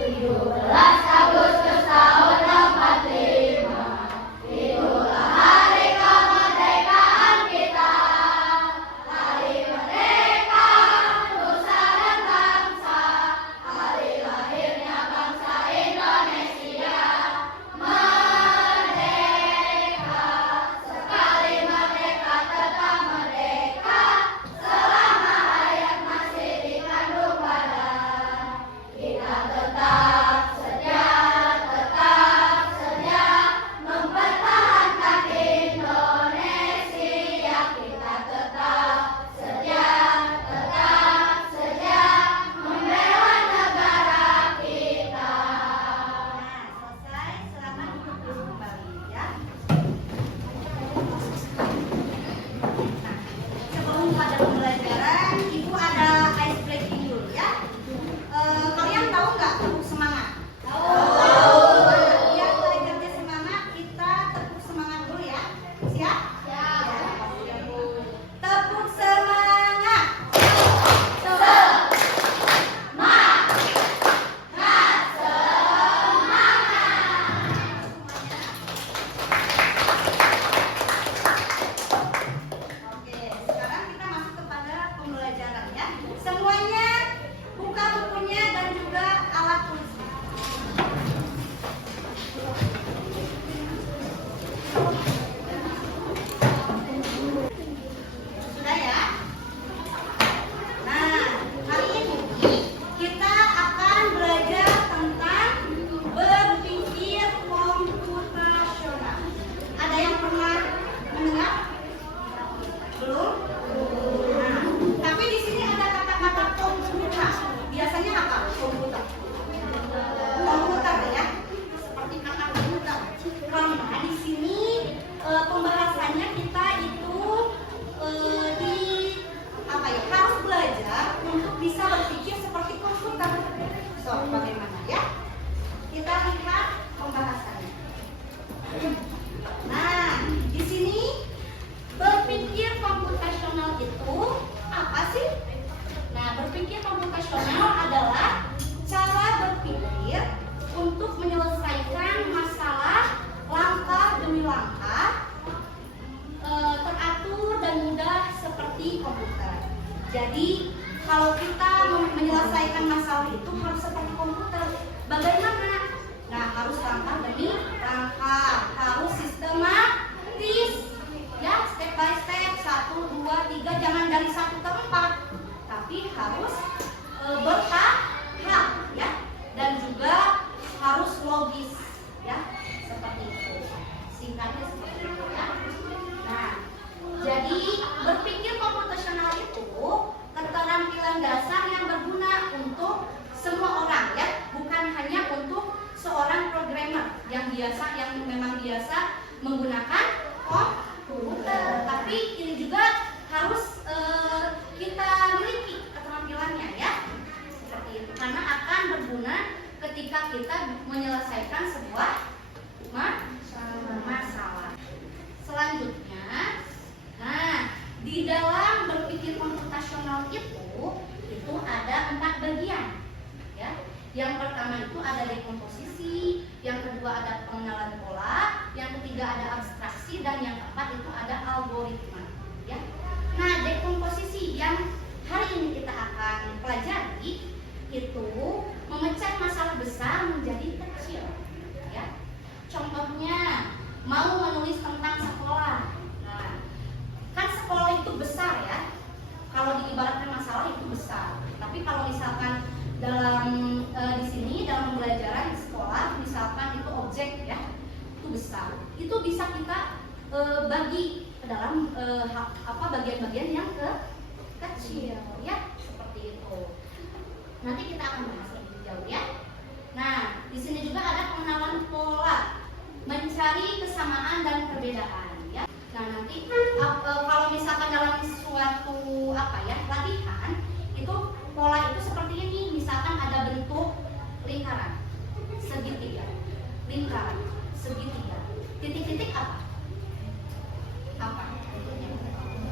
17 Agustus tahun 45, itulah hari kemerdekaan kita. Hari merdeka, nusa dan bangsa, hari lahirnya bangsa Indonesia. Merdeka, sekali merdeka tetap merdeka, selama hayat masih dikandung badan. Kita tetap setia mempertahankan Indonesia. Kita tetap setia membela negara kita. Selesai, silakan duduk dulu kembali ya. Nah, sebelum pada pembelajaran, Ibu ada ice breaking dulu ya. Kalian tahu nggak tepuk semangat? Tahu. Biar belajarnya semangat, kita tepuk semangat dulu ya. Siap? Siap. Tepuk semangat. Oke, sekarang kita masuk kepada pembelajaran ya. Semuanya buka bukunya dan juga alat tulisnya. Sudah ya? Nah, hari ini kita akan belajar tentang berpikir komputasional. Ada yang pernah mendengar? Belum? Nah, tapi di sini ada kata-kata komputer. Biasanya apa? Komputer. Komputer ya. Seperti kata komputer. Karena di sini pembahasannya kita itu di apa ya? Harus belajar untuk bisa berpikir seperti komputer. So, bagaimana ya? Kita lihat pembahasannya. Nah, di sini berpikir komputasional itu apa sih? Nah, berpikir komputasional adalah cara berpikir untuk menyelesaikan masalah langkah demi langkah, teratur dan mudah seperti komputer. Jadi, kalau kita menyelesaikan masalah itu harus seperti komputer. Bagaimana? Nah, harus langkah demi langkah, harus sistematis. Ya, step by step, 1, 2, 3, jangan dari 1 ke 4, tapi harus bertahap ya, dan juga harus logis ya, seperti itu. Singkatnya seperti itu ya. Nah, jadi berpikir komputasional itu keterampilan dasar yang berguna untuk semua orang ya, bukan hanya untuk seorang programmer yang memang biasa menggunakan komputer, tapi ini juga harus kita miliki keterampilannya ya, seperti itu, karena akan berguna ketika kita menyelesaikan sebuah masalah. Selanjutnya, nah, di dalam berpikir komputasional itu ada 4 bagian ya. Yang pertama itu ada dekomposisi, yang kedua ada pengenalan pola, yang ketiga ada abstraksi, dan yang keempat itu ada algoritma ya. Nah, dekomposisi yang hari ini kita akan pelajari itu memecah masalah besar menjadi kecil ya. Contohnya, mau menulis tentang sekolah. Nah, kan sekolah itu besar ya. Kalau diibaratkan masalah itu besar. Tapi kalau misalkan dalam di sini dalam pembelajaran di sekolah, misalkan itu objek ya, itu besar. Itu bisa kita bagi ke dalam bagian-bagian yang kecil ya, seperti itu. Nanti kita akan bahas lebih jauh ya. Nah, di sini juga ada pengenalan pola, mencari kesamaan dan perbedaan ya. Nah, nanti kalau misalkan dalam suatu latihan itu pola itu seperti ini. Misalkan ada bentuk lingkaran, segitiga, lingkaran, segitiga, titik-titik apa?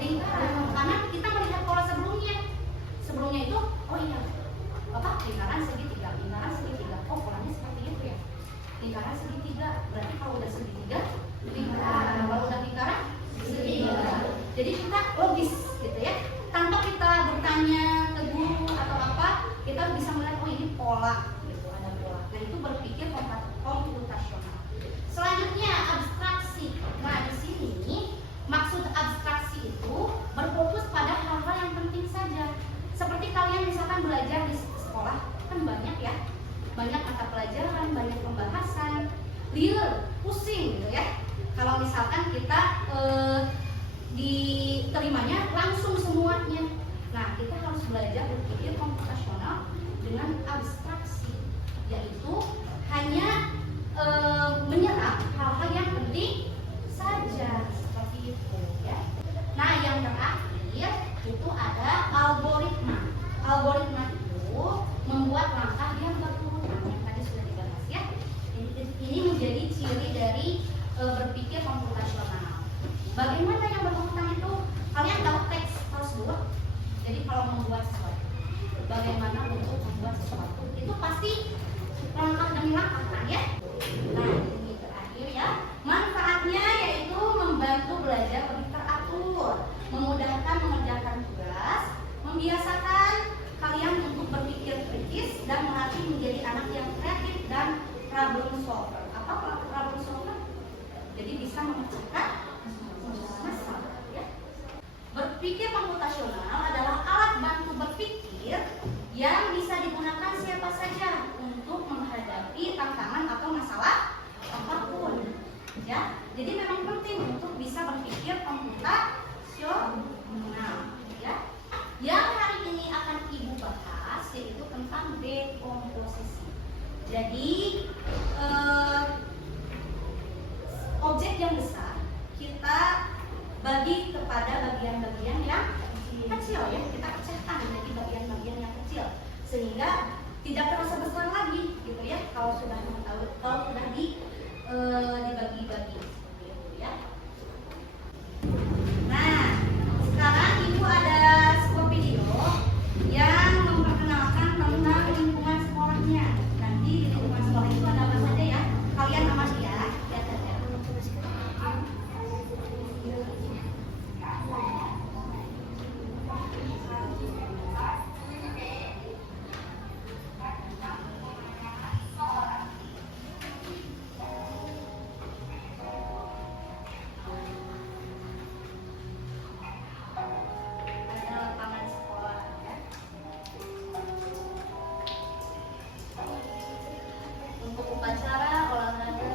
Lingkaran. Karena kita melihat pola sebelumnya itu, oh iya, lingkaran segitiga, lingkaran segitiga. Oh, lingkaran segitiga. Berarti kalau udah segitiga, lingkaran. Kalau udah lingkaran, segitiga. Jadi kita logis gitu ya. Tanpa kita bertanya ke guru atau apa, kita bisa melihat oh ini pola gitu, ada pola. Nah itu berpikir komputasional. Selanjutnya abstraksi. Nah di sini maksud abstraksi itu berfokus pada hal-hal yang penting saja. Seperti kalian misalkan belajar di sekolah kan banyak ya, banyak mata pelajaran, banyak pembahasan, liur, pusing gitu ya. Kalau misalkan kita diterimanya langsung semuanya. Nah kita harus belajar berpikir komputasional dengan abstraksi, yaitu hanya menyerap hal-hal yang penting saja seperti itu ya. Nah yang terakhir itu ada algoritma. Algoritma itu membuat langkah yang berurutan yang tadi sudah dibahas ya. Ini menjadi ciri dari berpikir komputasional. Bagaimana yang berurutan itu? Kalian tahu teks prosedur. Jadi kalau membuat sesuatu, bagaimana untuk membuat sesuatu itu pasti langkah demi langkah kan ya. Nah ini terakhir ya. Manfaatnya yaitu membantu belajar lebih teratur, memudahkan mengerjakan tugas, membiasakan kalian untuk berpikir kritis dan melatih menjadi anak yang kreatif dan problem solver. Apa problem solver? Jadi bisa memecahkan masalah ya. Berpikir komputasional adalah alat bantu berpikir yang bisa digunakan siapa saja untuk menghadapi tantangan atau masalah apapun ya. Jadi memang penting untuk bisa berpikir komputasional ya. Yang hari ini akan Ibu bahas yaitu tentang dekomposisi. Jadi objek yang besar kita bagi kepada bagian-bagian yang kecil ya. Kita pecahkan menjadi bagian-bagian yang kecil sehingga tidak terasa besar lagi gitu ya. Kalau sudah mengetahui, kalau sudah dibagi-bagi gitu ya. Nah, sekarang Ibu ada sebuah video yang memperkenalkan tentang lingkungan sekolahnya. Nanti di lingkungan sekolah itu ada apa saja ya? Kalian amati ya. Lihat saja. Ada lapangan sekolah ya. Untuk upacara olahraga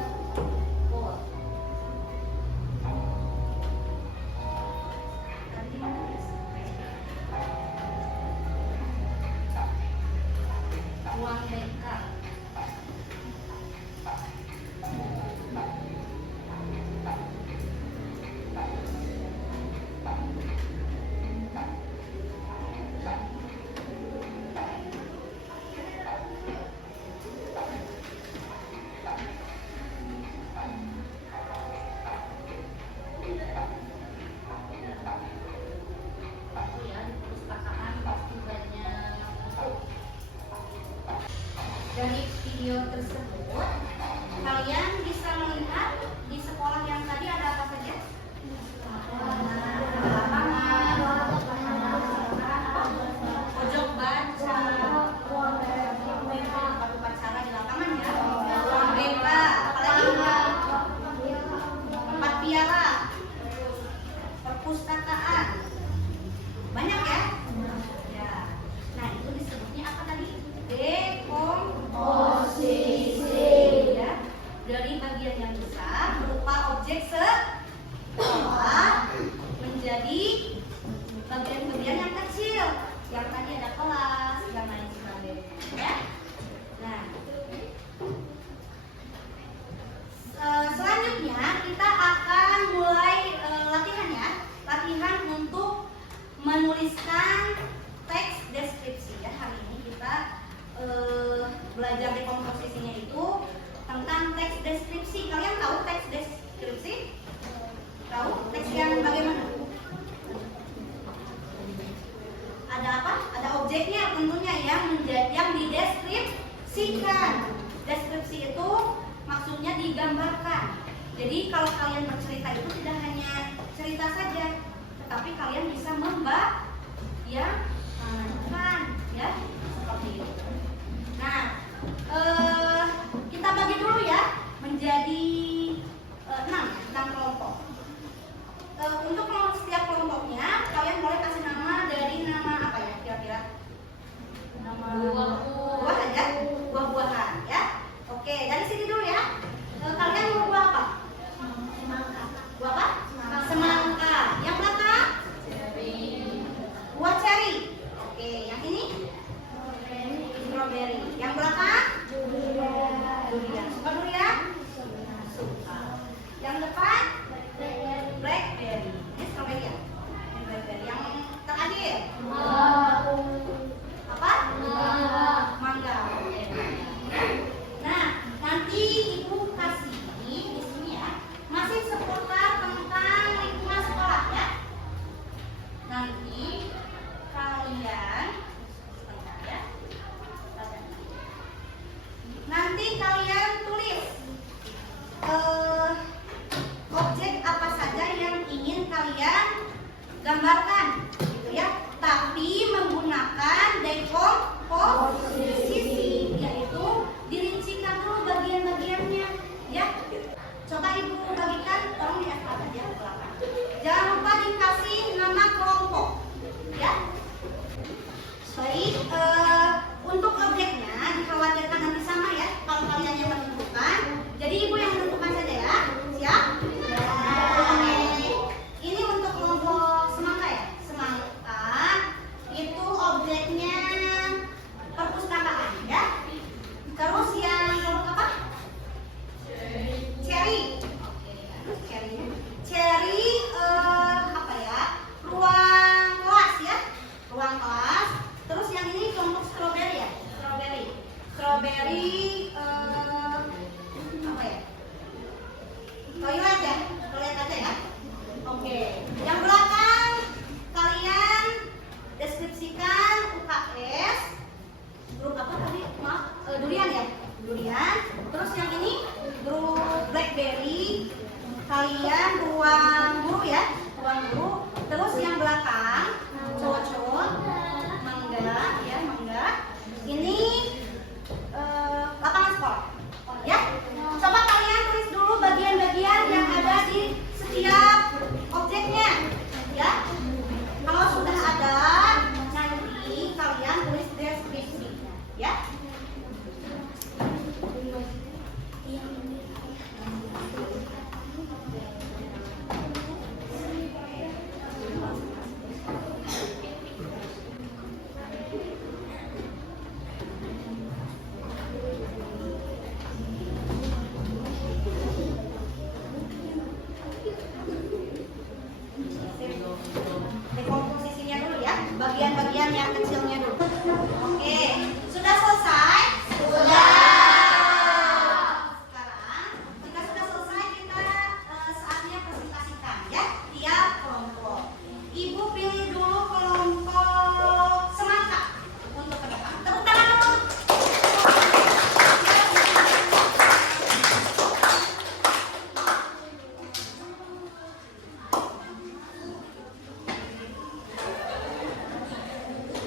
bola. Tadi mana guys? Ruang BK. Itu ya di perpustakaan pasti banyak buku. Dari video tersebut kalian bisa melihat di sekolah yang tadi ada apa saja? Pojok baca, tempat upacara di lapangan ya, ruang BK, apalagi tempat piala, perpustakaan, banyak ya? Ya. Nah itu disebutnya apa tadi? Dekomposisi ya. Dari bagian yang besar berupa objek sekolah menjadi bagian-bagian yang kecil. Yang tadi ada kelas dan lain sebagainya ya. Nah, selanjutnya kita akan mulai latihan ya. Latihan untuk menuliskan teks deskripsi ya. Hari ini kita belajar dekomposisinya itu tentang teks deskripsi. Kalian tahu teks deskripsi? Tahu? Teks yang bagaimana? Ada apa? Ada objeknya tentunya yang dideskripsikan. Deskripsi itu maksudnya maksudnya digambarkan. Jadi kalau kalian bercerita itu tidak hanya cerita saja, tetapi kalian bisa membaca, ya, ya, seperti itu. Nah, kita bagi dulu ya menjadi 6 kelompok. Untuk setiap kelompoknya kalian boleh kasih nama dari nama apa ya kira-kira? Nama buah aja, buah-buahan ya. Oke, dari sini dulu ya. Kalian mau buah apa? Semangka. Buah apa? Semangka. Yang belakang? Buah ceri. Oke, yang ini? Strawberry. Yang belakang? Durian. Suka durian? Suka. Yang depan? Blackberry. Ini strawberry ya? Ini blackberry. Yang terakhir? Apa? Mangga. Oke. Nah, nanti ibu kasih di sini ya, masih seputar tentang lingkungan sekolah ya. Nanti kalian, sebentar ya. Nanti kalian tulis objek apa saja yang ingin kalian gambarkan, gitu ya. Tapi menggunakan dekomposisi, yaitu dirincikan dulu bagian-bagiannya, ya. Coba ibu bagikan, tolong di FA aja ke belakang. Jangan lupa dikasih nama kelompok, ya. Baik, untuk objeknya dikhawatirkan nanti sama ya, kalau kalian yang menentukan. Jadi ibu yang menentukan saja ya, siap? Ini untuk kelompok semangka ya. Semangka itu objeknya perpustakaan ya. Terus yang kelompok apa? Cherry. Oke, terus cherry. Cherry apa ya? Ruang kelas ya. Ruang kelas. Terus yang ini kelompok strawberry ya. Strawberry. Strawberry apa ya? Toilet ya. Toilet aja ya. Oke. Yang belakang kalian deskripsikan UKS. Grup apa tadi? Maaf, durian ya. Durian. Terus yang ini grup blackberry. Kalian ruang guru ya. Ruang guru. Terus yang belakang cowok-cowok mangga ya, mangga. Ini lapangan sekolah. Ya. Coba kalian tulis dulu bagian-bagian yang ada di setiap objeknya. Ya. Kalau sudah ada, nanti kalian tulis deskripsinya, ya. Dekomposisinya dulu ya, bagian-bagian yang kecilnya dulu. Oke, sudah selesai? Sudah. Sekarang jika sudah selesai kita saatnya presentasikan ya tiap kelompok. Ibu pilih dulu kelompok semangka untuk ke depan. Tepuk tangan dulu.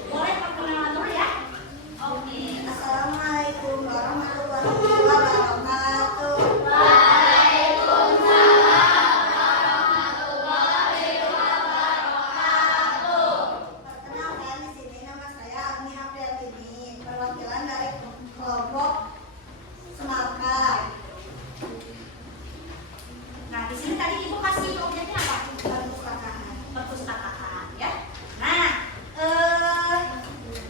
Boleh perkenalan dulu ya. Oke, assalamualaikum warahmatullahi wabarakatuh. Perkenalkan, di sini nama saya Agni Apriatini, perwakilan dari kelompok semangka. Nah, di sini tadi ibu kasih objeknya apa? Perpustakaan. Perpustakaan, ya. Nah,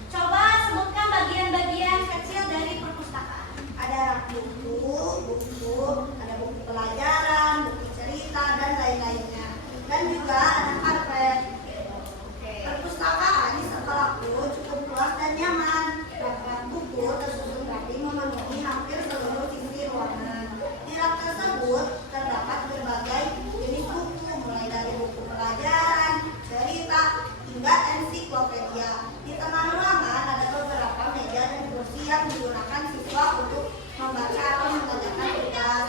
coba sebutkan bagian-bagian kecil dari perpustakaan. Ada rak buku, ada buku pelajaran, buku cerita dan lain-lainnya. Dan juga ada karpet. Perpustakaan di sekolahku cukup luas dan nyaman. Rak buku tersusun rapi memenuhi hampir seluruh sisi ruangan. Di rak tersebut terdapat berbagai jenis buku, mulai dari buku pelajaran, cerita, hingga ensiklopedia. Di tengah ruangan ada beberapa meja dan kursi yang digunakan siswa untuk membaca atau mengerjakan tugas.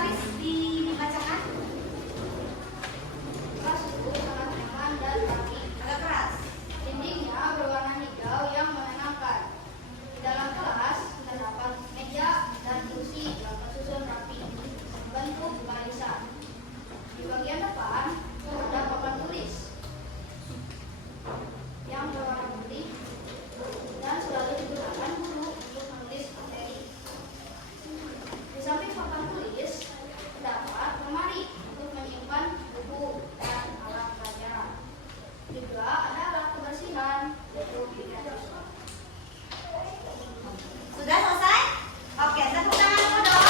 Haris dibacakan? Kelas itu sangat nyaman dan rapi. Agak keras. Dindingnya berwarna hijau yang menenangkan. Di dalam kelas terdapat meja dan kursi yang tersusun rapi, bentuk barisan. Di bagian depan ada papan tulis yang berwarna putih dan selalu digunakan guru untuk menulis materi. Di samping papan tulis terdapat lemari untuk menyimpan buku dan alat pelajaran. Juga ada alat kebersihan yaitu pilihan siswa. Sudah selesai? Oke, tepuk tangan dulu dong.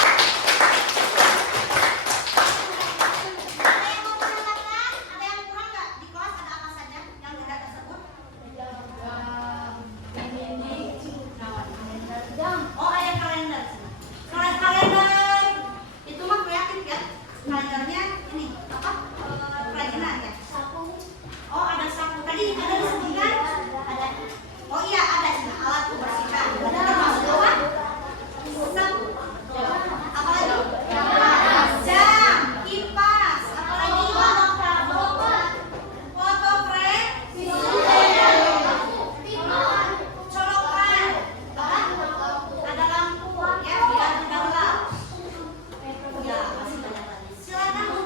Ada yang mau menambahkan? Ada yang kurang nggak? Di kelas ada apa saja yang tidak tersebut? Oh, ada kalender. Kalender itu mah kreatif ya. Kalendernya ini apa? Kerajinan ya. Oh, ada sapu. Tadi ada disebutkan? Ada. Oh iya, ada sih alat kebersihan. Ada termasuk apa? Sapu. Apa lagi? Jam, kipas, apa lagi? Foto frame, colokan, ada lampu ya biar gelap. Ya, masih banyak lagi. Silakan Bu.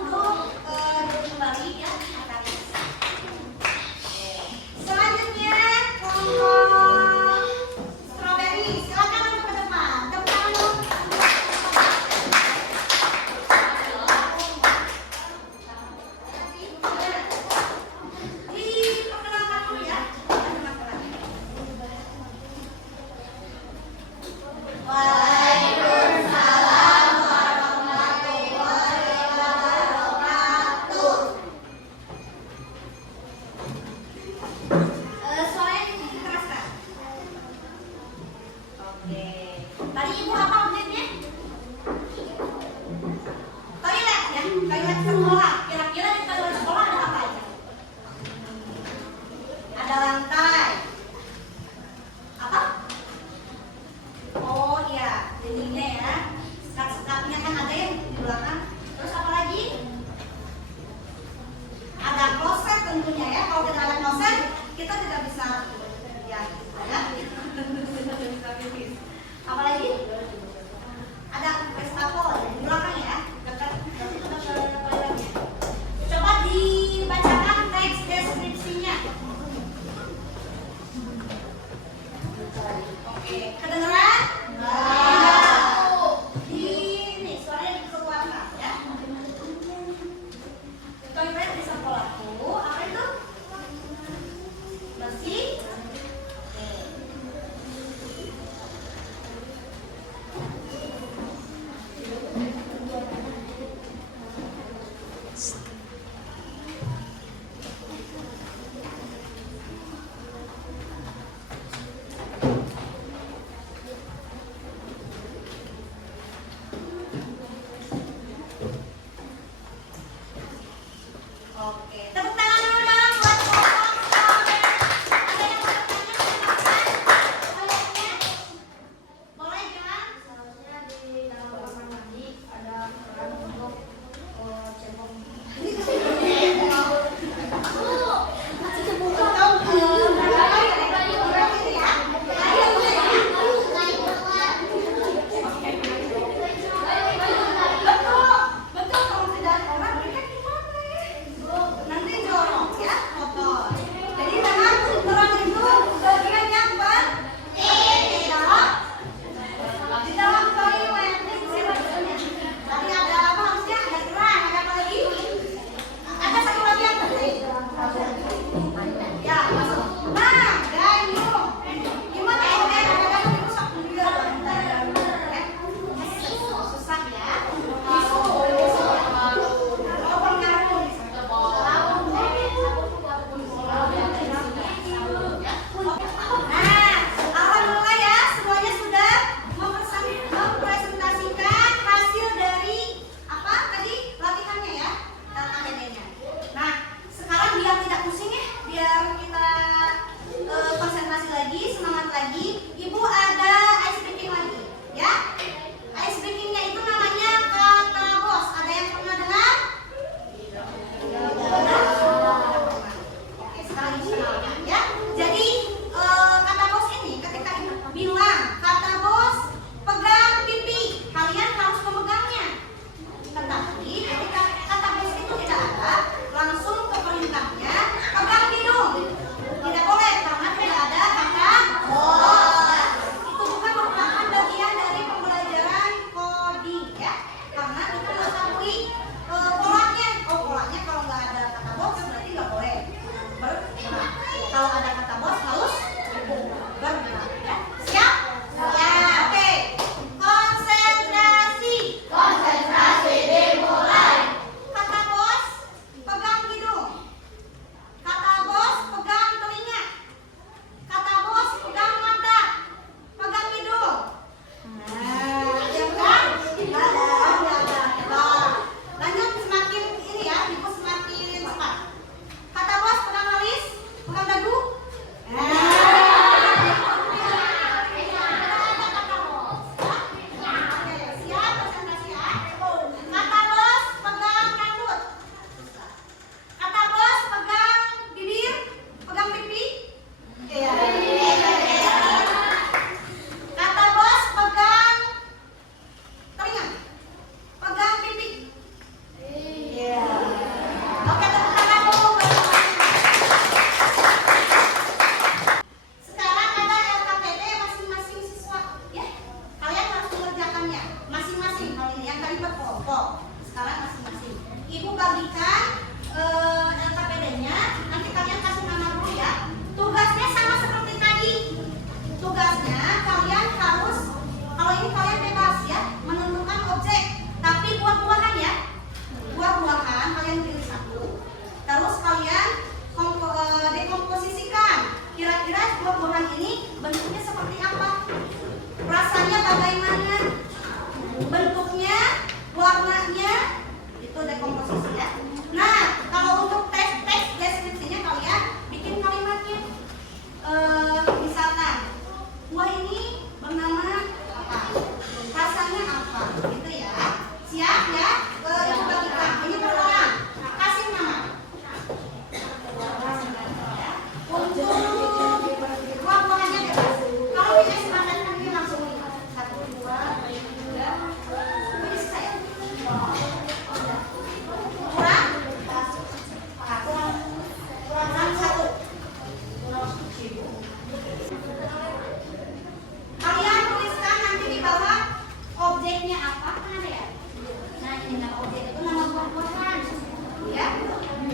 bagikan LKPD-nya. Nanti kalian kasih nama dulu ya. Tugasnya sama seperti tadi. Tugasnya kalian harus, kalau ini kalian bebas ya, menentukan objek. Tapi buah-buahan ya. Buah-buahan kalian pilih satu. Terus kalian dekomposisikan. Kira-kira buah-buahan ini bentuknya seperti apa? Rasanya bagaimana? Bentuknya, warnanya, itu dekomposisi ya. Nah, kalau untuk teks deskripsinya kalian bikin kalimatnya. Misalkan buah ini bernama apa? Rasanya apa? Gitu ya. Siap ya? Coba kita. Ini per orang. Kasih nama. Untuk buah-buahannya bebas. Kalau di eksperimen ini langsung 1, 2, 3. Ini saya. Kurang 1. Kalian tuliskan nanti di bawah objeknya apa, kan ada ya? Nah, ini nama objek itu nama buah-buahan. Ya.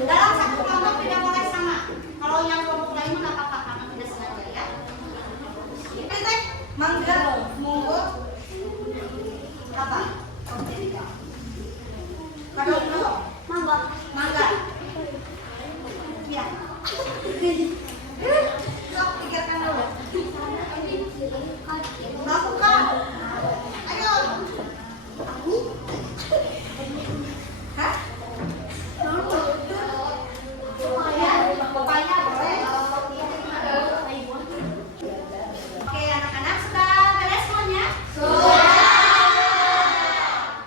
Dalam satu kelompok tidak boleh sama. Kalau yang kelompok lain nggak apa-apa karena tidak sengaja ya. Ini mangga, monggo, apa? Objek. Kalau mangga. Ya. Sok pikirkan dulu. Lakukan. Ayo. Hah? Pokoknya boleh. Oke, anak-anak sudah beres semuanya? Sudah.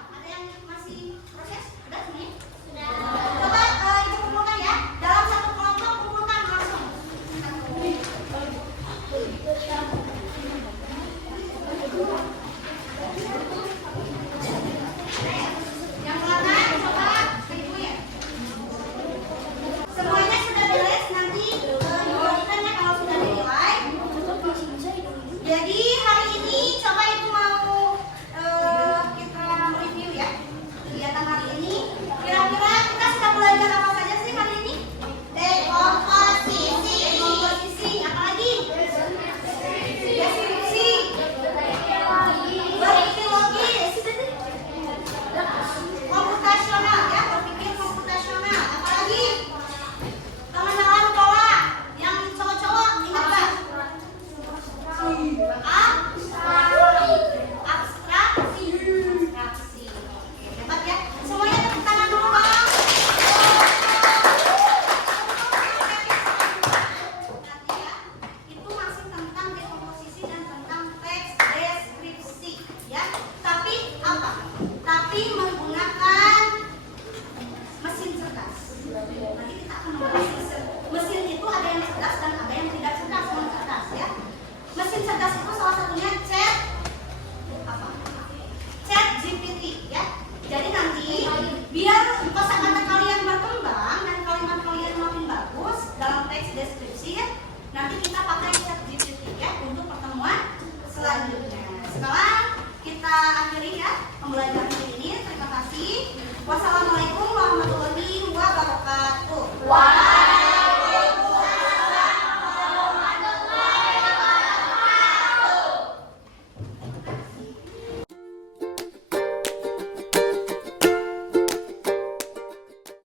Ada yang masih proses? Sudah semuanya? Sudah. Coba ibu kumpulkan ya. Dalam satu kelompok kumpulkan langsung. Yang belakang coba ke ibu ya. Semuanya sudah beres, nanti dibagikan ya kalau sudah dinilai. Jadi hari ini coba ibu mau kita review ya kegiatan hari ini. Kira-kira kita sudah belajar apa saja sih hari ini? Dekomposisi, apa lagi? Deskripsi, berpikir logis, komputasional ya, berpikir komputasional. Apa lagi? Pengenalan pola. Yang cowok-cowok ingat nggak? Abstraksi. Hebat ya. Semuanya tepuk tangan dulu dong. Nanti ya, itu masih tentang dekomposisi dan tentang teks deskripsi ya. Tapi apa? Tapi menggunakan mesin cerdas. Nanti kita akan membahas mesin itu ada yang cerdas dan ada yang tidak cerdas, non-cerdas ya. Mesin cerdas itu salah satunya Chat GPT ya. Jadi nanti biar kosakata kalian berkembang dan kalimat kalian makin bagus dalam teks deskripsi ya, nanti kita pakai Chat GPT ya untuk pertemuan selanjutnya. Sekarang kita akhiri ya pembelajaran ini. Terima kasih. Wassalamualaikum warahmatullahi wabarakatuh.